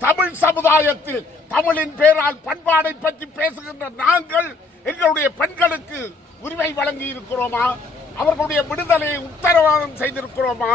தமிழ் சமுதாயத்தில் தமிழின் பேரால் பண்பாடை பற்றி பேசுகின்ற நாங்கள் எங்களுடைய பெண்களுக்கு உரிமை வழங்கி இருக்கிறோமா? அவர்களுடைய விடுதலையை உத்தரவாதம் செய்திருக்கிறோமா?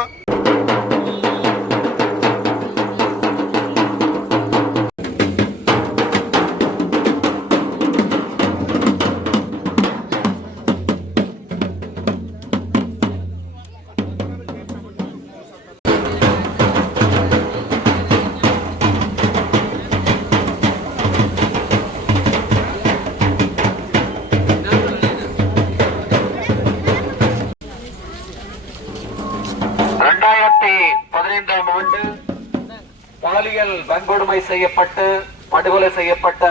ஆண்டு பாலியல் வன்கொடுமை செய்யப்பட்டு படுகொலை செய்யப்பட்ட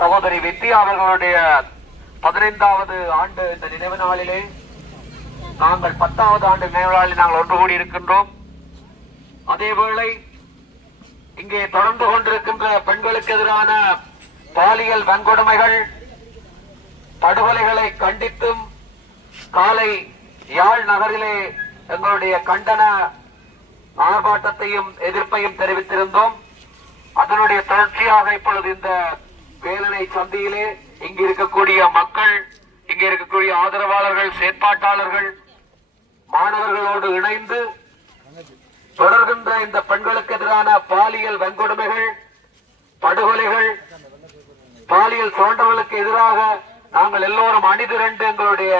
சகோதரி வித்யா அவர்களுடைய 15வது ஆண்டு இந்த நினைவு நாளிலே நாங்கள் 10வது ஆண்டு நினைவு நாளில் நாங்கள் ஒன்று கூடி இருக்கின்றோம். அதேவேளை இங்கே தொடர்ந்து கொண்டிருக்கின்ற பெண்களுக்கு எதிரான பாலியல் வன்கொடுமைகள் படுகொலைகளை கண்டித்தும் காலை யாழ் நகரிலே எங்களுடைய கண்டன ஆர்ப்பாட்டத்தையும் எதிர்ப்பையும் தெரிவித்திருந்தோம். அதனுடைய தொடர்ச்சியாக இப்பொழுது இந்த வேலனை சந்தியிலே இங்கு இருக்கக்கூடிய மக்கள், இங்கு இருக்கக்கூடிய ஆதரவாளர்கள், செயற்பாட்டாளர்கள், மாணவர்களோடு இணைந்து தொடர்கின்ற இந்த பெண்களுக்கு எதிரான பாலியல் வன்கொடுமைகள், படுகொலைகள், பாலியல் சுரண்டல்களுக்கு எதிராக நாங்கள் எல்லோரும் அணிதிரண்டு எங்களுடைய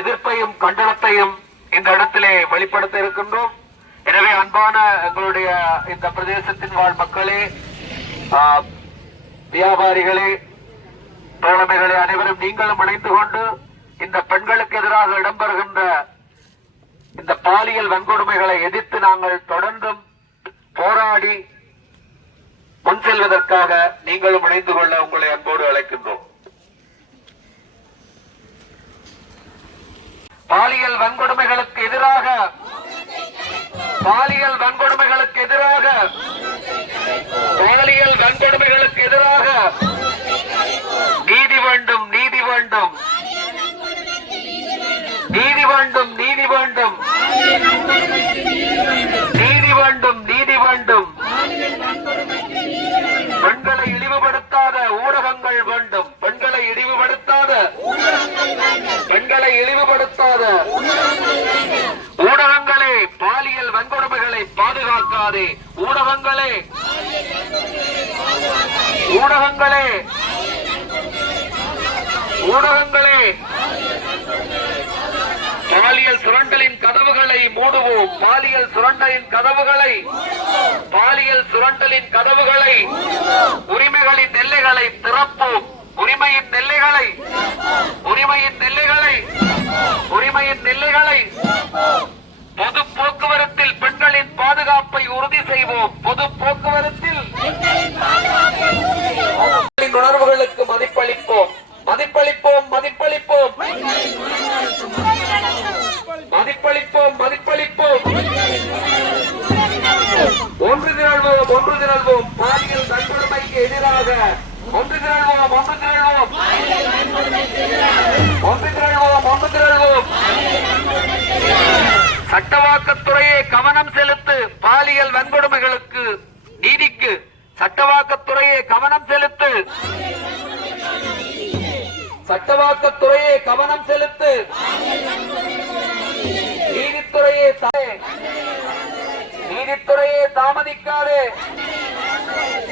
எதிர்ப்பையும் கண்டனத்தையும் இந்த இடத்திலே வெளிப்படுத்த இருக்கின்றோம். எனவே அன்பான எங்களுடைய இந்த பிரதேசத்தின் வாழ் மக்களே, வியாபாரிகளே, தோழமைகளே, அனைவரும் நீங்களும் இணைந்து கொண்டு இந்த பெண்களுக்கு எதிராக இடம்பெறுகின்ற இந்த பாலியல் வன்கொடுமைகளை எதிர்த்து நாங்கள் தொடர்ந்தும் போராடி முன் செல்வதற்காக நீங்களும் இணைந்து கொள்ள உங்களை அன்போடு அழைக்கின்றோம். பாலியல் வன்கொடுமைகளுக்கு எதிராக பாலியல் வன்கொடுமைகளுக்கு எதிராக பாலியல் வன்கொடுமைகளுக்கு எதிராக நீதி வேண்டும், நீதி வேண்டும், நீதி வேண்டும், நீதி வேண்டும், நீதி வேண்டும், நீதி வேண்டும். பெண்களை இழிவுபடுத்தாத ஊடகங்கள் வேண்டும். பெண்களை இழிவுபடுத்தாத ஊடகங்களே பாலியல் வன்கொடுமைகளை பாதுகாக்காதே. ஊடகங்களே ஊடகங்களே ஊடகங்களே பாலியல் சுரண்டலின் கதவுகளை மூடுவோம். பாலியல் சுரண்டலின் கதவுகளை உரிமைகளின் எல்லைகளை திறப்போம். உரிமையின் எல்லைகளை பொது போக்குவரத்தில் பெண்களின் பாதுகாப்பை உறுதி செய்வோம். பொது போக்குவரத்தில் உணர்வுகளுக்கு மதிப்பளிப்போம். மதிப்பளிப்போம், மதிப்பளிப்போம், மதிப்பளிப்போம், மதிப்பளிப்போம். ஒன்று திரள்வோம், ஒன்று திரள்வோம். பாலியல் வன்கொடுமைக்கு எதிராக ஒன்று திரள்வோம், ஒன்று திரள்வோம், ஒன்று திரள்வோம், ஒன்று திரள்வோம். சட்டவாக்கத்துறையே கவனம் செலுத்து. பாலியல் வன்கொடுமைகளுக்கு நீதிக்கு சட்டவாக்கத்துறையே கவனம் செலுத்து. சட்டவாக்கத்துறையே கவனம் செலுத்து. நீதித்துறையே தாமதிக்காதே.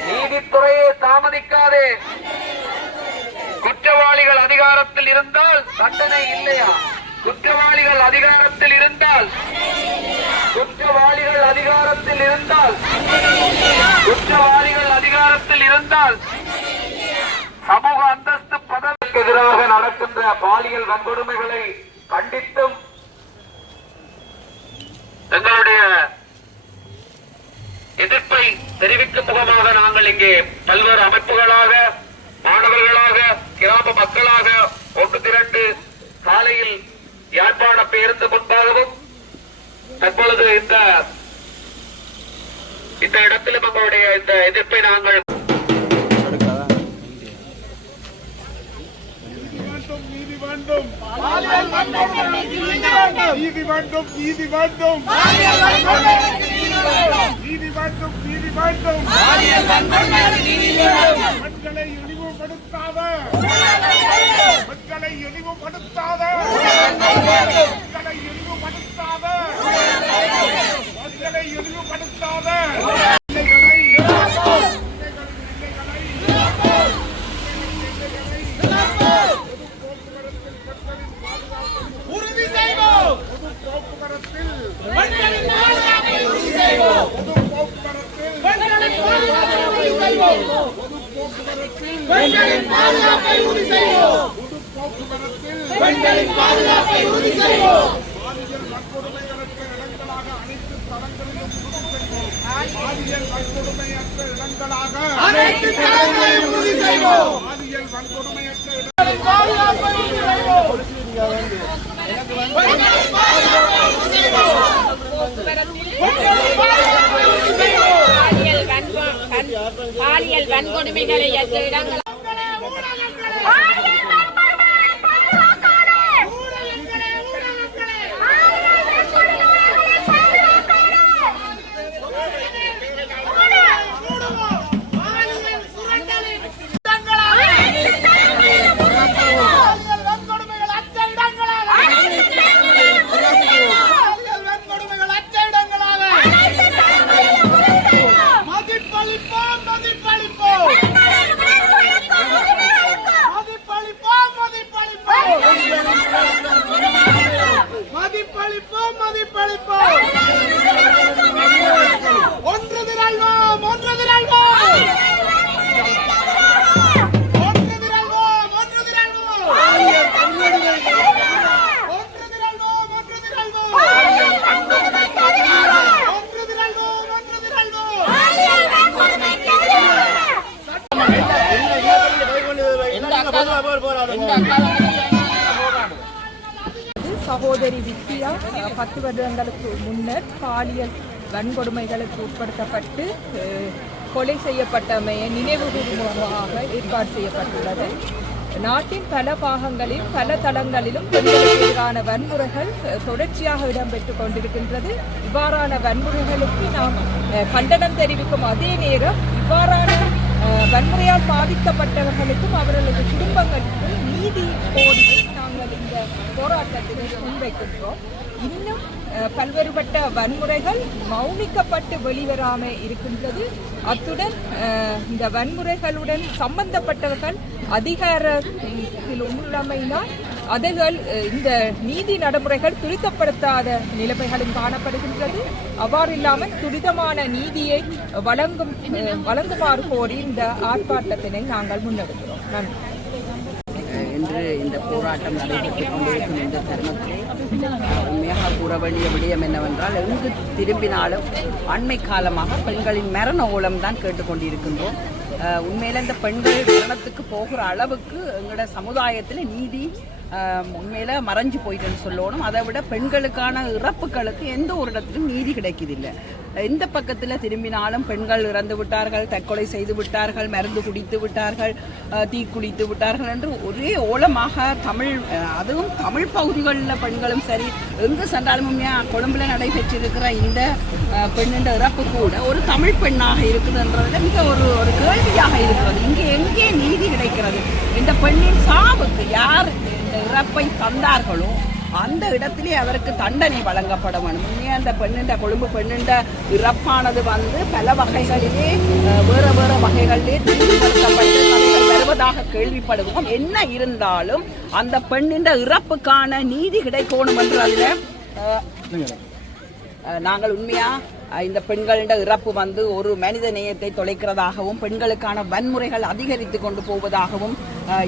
நீதித்துறையே தாமதிக்காதே. குற்றவாளிகள் அதிகாரத்தில் இருந்தால் தண்டனை இல்லையா? குற்றவாளிகள் அதிகாரத்தில் இருந்தால் சமூக அந்தஸ்து பதவிக்கு எதிராக நடக்கின்ற பாலியல் வன்கொடுமைகளை கண்டித்தும் எங்களுடைய எதிர்ப்பை தெரிவிக்கும் முகமாக நாங்கள் இங்கே பல்வேறு அமைப்புகளாக, மாணவர்களாக, கிராம மக்களாக ஒன்று திரண்டு இந்த இடத்திலும் நம்முடைய இந்த எதிர்ப்பை நாங்கள் பெண்களை இழிவுபடுத்தாத பெண்களை இழிவுபடுத்தாத பெண்களை இழிவுபடுத்தாத பெண்களை இழிவுபடுத்தாத உறுதி செய்வோம். பொது போக்குவரத்தில் பெண்களின் பாதுகாப்பை உறுதி செய்வோம். பொது போக்குவரத்தில் பெண்களின் பாதுகாப்பை உறுதி செய்வோம். பொது போக்குவரத்தில் பெண்களின் பாதுகாப்பை உறுதி செய்வோம். பொது போக்குவரத்தில் பெண்களின் பாதுகாப்பை உறுதி செய்வோம். பாலியல் வன்கொடுமைகளுக்கு இடங்களாக அனைத்து தளங்களிலும் உறுதி செய்வோம். பாலியல் வன்கொடுமையற்ற இடங்களாக அனைத்து தளங்களிலும் உறுதி செய்வோம். பாலியல் வன்கொடுமையற்ற இடங்களின் பாதுகாப்பை உறுதி செய்வோம். பாலியல் வன்கொடுமைகளை இடங்கள் சகோதரி வித்யா 10 வருடங்களுக்கு முன்னர் பாலியல் வன்கொடுமைகளுக்கு உட்படுத்தப்பட்டு கொலை செய்யப்பட்டமையை நினைவுகூறுமுகமாக ஏற்பாடு செய்யப்பட்டுள்ளது. நாட்டின் பல பாகங்களில் பல தளங்களிலும் பெண்களுக்கு எதிரான வன்முறைகள் தொடர்ச்சியாக இடம்பெற்றுக் கொண்டிருக்கின்றது. இவ்வாறான வன்முறைகளுக்கு நாம் கண்டனம் தெரிவிக்கும் அதே நேரம் இவ்வாறான வன்முறையால் பாதிக்கப்பட்டவர்களுக்கும் அவர்களது குடும்பங்களுக்கும் நீதி கோரி நாங்கள் இந்த போராட்டத்தினை முன்வைக்கின்றோம். இன்னும் பல்வேறுபட்ட வன்முறைகள் மௌனிக்கப்பட்டு வெளிவராமல் இருக்கின்றது. அத்துடன் இந்த வன்முறைகளுடன் சம்பந்தப்பட்டவர்கள் அதிகாரத்தில் உள்ளமையினால் அவர்கள் இந்த நீதி நடைமுறைகள் துரிதப்படுத்தாத நிலைமைகளும் காணப்படுகின்றது. அவ்வாறு இல்லாமல் துரிதமான நீதியை வழங்குமாறு கோரி இந்த ஆர்ப்பாட்டத்தினை நாங்கள் முன்னெடுக்கிறோம். நன்றி. இன்று இந்த போராட்டம் நடைபெற்றுக் கொண்டிருக்கும் இந்த தருணத்தில் உண்மையாக கூற வேண்டிய விடயம் என்னவென்றால், எங்கு திரும்பினாலும் அண்மை காலமாக பெண்களின் மரண ஓலம் தான் கேட்டுக்கொண்டிருக்கின்றோம். உண்மையில இந்த பெண்கள் மரணத்துக்கு போகிற அளவுக்கு எங்களோட சமுதாயத்தில் நீதி உண்மையில மறைஞ்சு போயிட்டுன்னு சொல்லணும். அதை விட பெண்களுக்கான இறப்புகளுக்கு எந்த ஒரு இடத்திலும் நீதி கிடைக்குதில்லை. எந்த பக்கத்தில் திரும்பினாலும் பெண்கள் இறந்து விட்டார்கள், தற்கொலை செய்து விட்டார்கள், மருந்து குடித்து விட்டார்கள், தீக்குளித்து விட்டார்கள் என்று ஒரே ஓலமாக அதுவும் தமிழ் பகுதிகளில் பெண்களும் சரி எங்கு சென்றாலும் கொழும்புல நடைபெற்றிருக்கிற இந்த பெண்ணின் இறப்பு கூட ஒரு தமிழ் பெண்ணாக இருக்குதுன்றதுல மிக ஒரு கேள்வியாக இருக்கிறது. இங்கே எங்கே நீதி கிடைக்கிறது? இந்த பெண்ணின் சாவுக்கு யார் இந்த இறப்பை தந்தார்களோ அந்த இடத்திலே அவருக்கு தண்டனை வழங்கப்பட வேண்டும். உண்மையாக அந்த பெண்ணின்ற கொழும்பு பெண்ணின்ற இறப்பானது பல வகைகளிலே வேறு வேறு வகைகளிலே தீர்வுபடுத்தப்பட்டு கதைகள் வருவதாக கேள்விப்படுவோம். என்ன இருந்தாலும் அந்த பெண்ணின்ற இறப்புக்கான நீதி கிடைக்கணும் என்று அதில் நாங்கள் உண்மையாக இந்த பெண்களிட இறப்பு ஒரு மனித நேயத்தை தொலைக்கிறதாகவும் பெண்களுக்கான வன்முறைகள் அதிகரித்து கொண்டு போவதாகவும்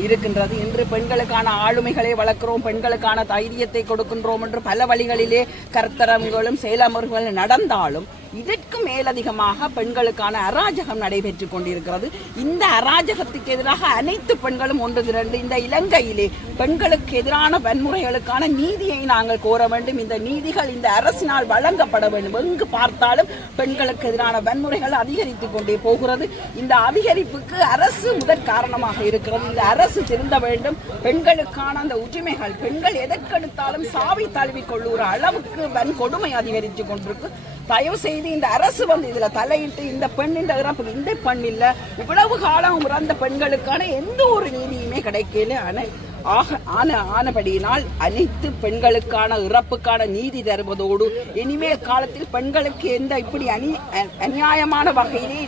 இருக்கின்றது. இன்று பெண்களுக்கான ஆளுமைகளை வளர்க்கிறோம், பெண்களுக்கான தைரியத்தை கொடுக்கின்றோம் என்று பல வழிகளிலே கருத்தரங்களும் செயலமர்களும் நடந்தாலும் இதற்கு மேலதிகமாக பெண்களுக்கான அராஜகம் நடைபெற்றுக் கொண்டிருக்கிறது. இந்த அராஜகத்துக்கு எதிராக அனைத்து பெண்களும் ஒன்று திரண்டு இந்த இலங்கையிலே பெண்களுக்கு எதிரான வன்முறைகளுக்கான நீதியை நாங்கள் கோர வேண்டும். இந்த நீதிகள் இந்த அரசினால் வழங்கப்பட வேண்டும். எங்கு பார்த்தால் இருந்தாலும் பெண்களுக்கு எதிரான வன்முறைகள் அதிகரித்து கொண்டே போகிறது. இந்த அதிகரிப்புக்கு அரசு முதற் காரணமாக இருக்கிறது. இந்த அரசு திருந்த வேண்டும். பெண்களுக்கான அந்த உரிமைகள், பெண்கள் எதற்கெடுத்தாலும் சாவி தழுவி கொள்ளுகிற அளவுக்கு வன்கொடுமை அதிகரித்து கொண்டிருக்கு. தயவு செய்து இந்த அரசு இதுல தலையிட்டு இந்த பெண்ணின் இறப்புக்கு இந்த பெண் இல்ல இவ்வளவு காலம் இறந்த பெண்களுக்கான எந்த ஒரு நீதியுமே கிடைக்கல. ஆனபடியினால் அனைத்து பெண்களுக்கான இறப்புக்கான நீதி தருவதோடு இனிமேல் காலத்தில் பெண்களுக்கு எந்த இப்படி அநியாயமான வகையிலே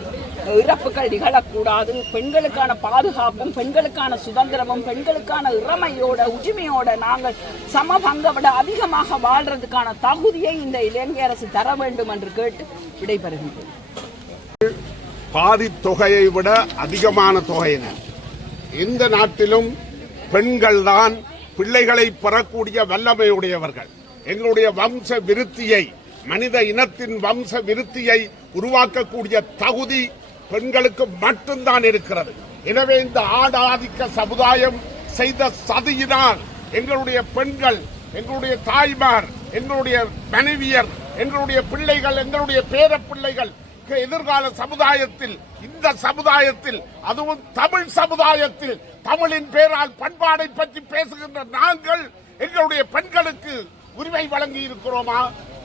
இறப்புகள் நிகழக்கூடாது. பெண்களுக்கான பாதுகாப்பும் பெண்களுக்கான சுதந்திரமும் பெண்களுக்கான இறமையோட உரிமையோட நாங்கள் சம பங்கை விட அதிகமாக வாழ்றதுக்கான தகுதியை இந்த இலங்கை அரசு தர வேண்டும் என்று கேட்டு விடைபெறுகின்றேன். பாதி தொகையை விட அதிகமான தொகையினர் இந்த நாட்டிலும் பெண்கள் தான் பிள்ளைகளை பெறக்கூடிய வல்லமையுடையவர்கள். எங்களுடைய வம்ச விருத்தியை, மனித இனத்தின் வம்ச விருத்தியை உருவாக்கக்கூடிய தகுதி பெண்களுக்கு மட்டும்தான் இருக்கிறது. எனவே இந்த ஆணாதிக்க சமுதாயம் செய்த சதியினால் எங்களுடைய பெண்கள், எங்களுடைய தாய்மார், எங்களுடைய மனைவியர், எங்களுடைய பிள்ளைகள், எங்களுடைய பேர பிள்ளைகள் எதிர்கால சமுதாயத்தில், இந்த சமுதாயத்தில், அதுவும் தமிழ் சமுதாயத்தில் தமிழின் பேரால் பண்பாடை பற்றி பேசுகின்ற நாங்கள் எங்களுடைய பெண்களுக்கு உரிமை வழங்கி இருக்கிறோமா?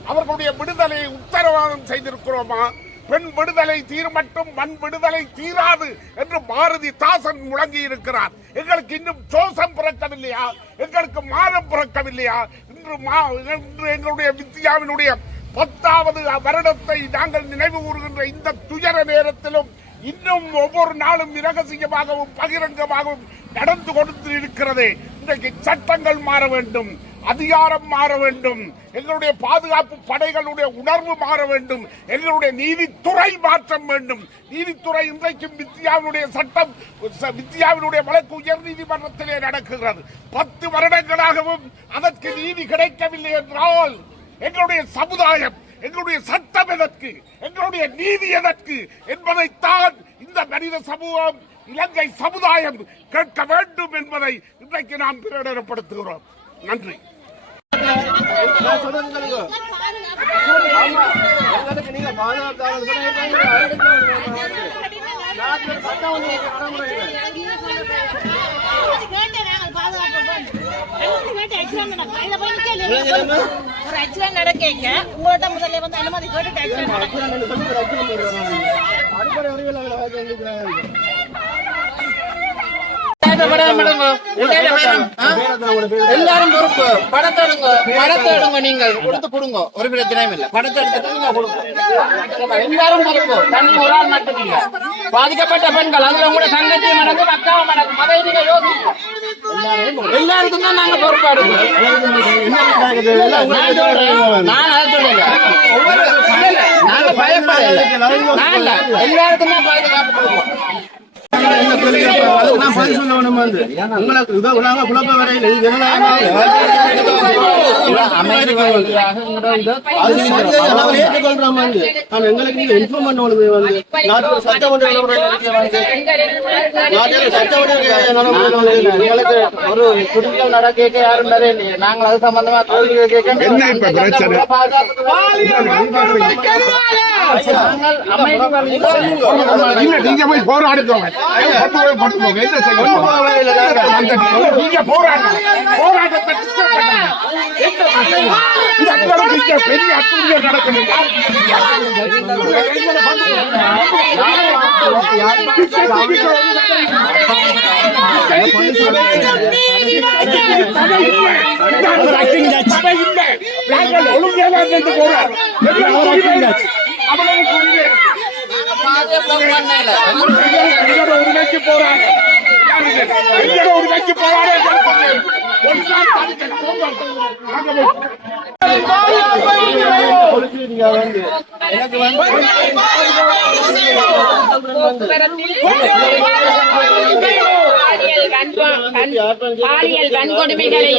அவர்களுடைய விடுதலையை உத்தரவாதம் செய்திருக்கிறோமா? பெண் விடுதலை தீர்மட்டும் மண் விடுதலை தீராது என்று பாரதிதாசன் முழங்கி இருக்கிறார். எங்களுக்கு இன்னும் சோசம் பிறக்கவில்லையா? எங்களுக்கு மாதம் பிறக்கவில்லையா? இன்று எங்களுடைய வித்யாவினுடைய 10வது வருடத்தை நாங்கள் நினைவு கூறுகின்ற இந்த துயர நேரத்திலும் இன்னும் ஒவ்வொரு நாளும் இரகசியமாகவும் பகிரங்கமாகவும் நடந்து கொடுத்து இருக்கிறது. இன்றைக்கு சட்டங்கள் மாற வேண்டும், அதிகாரம் மாற வேண்டும், எங்களுடைய பாதுகாப்பு படைகளுடைய உணர்வு மாற வேண்டும், எங்களுடைய நீதித்துறை மாற்றம் வேண்டும். நீதித்துறை இன்றைக்கும் வித்யாவினுடைய சட்டம், வித்யாவினுடைய வழக்கு உயர் நீதிமன்றத்திலே நடக்கிறது. 10 வருடங்களாகவும் அதற்கு நீதி கிடைக்கவில்லை என்றால் எங்களுடைய சமுதாயம், எங்களுடைய சட்டம் எதற்கு, எங்களுடைய நீதி எதற்கு என்பதைத்தான் இந்த மனித சமூகம், இலங்கை சமுதாயம் கேட்க வேண்டும் என்பதை இன்றைக்கு நாம் பிரகடனப்படுத்துகிறோம். நன்றி. ஒரு ஆக்சிடென்ட் நடக்கீங்க உங்கள்ட்ட முதல்ல வந்து அனுமதி கேட்டு எல்லாரும் பொறுப்பு. படத்தை எடுங்க, நீங்கள் கொடுத்து கொடுங்க, ஒரு பிரச்சனையும் இல்லை. படத்தை எடுத்துட்டு நீங்க கொடுங்க. எல்லாரும் பொறுப்பு. தண்ணி ஒரு ஆள் மட்டும் இல்ல. பாதிக்கப்பட்ட பெண்கள், அதுல கூட தங்கச்சியும் நடக்கும், அக்காவும் நடக்கும். அதை நீங்க யோசிங்க. எல்லாருக்கும் தான் நாங்க பொறுப்பாடு. நான் அதை சொல்லல, நாங்க பயப்படல. எல்லாருக்கும் தான் பாதுகாப்பு கொடுப்போம். ஒரு குடிகள் நடக்க யாரும் நாங்கள் அது சம்பந்தமா நீங்க போய் போராடுங்க. போராட்டத்தை பெரிய அத்துறியல் நடக்கணும். உரிமைக்கு போராட பாலியல் வன்கொடுமைகளை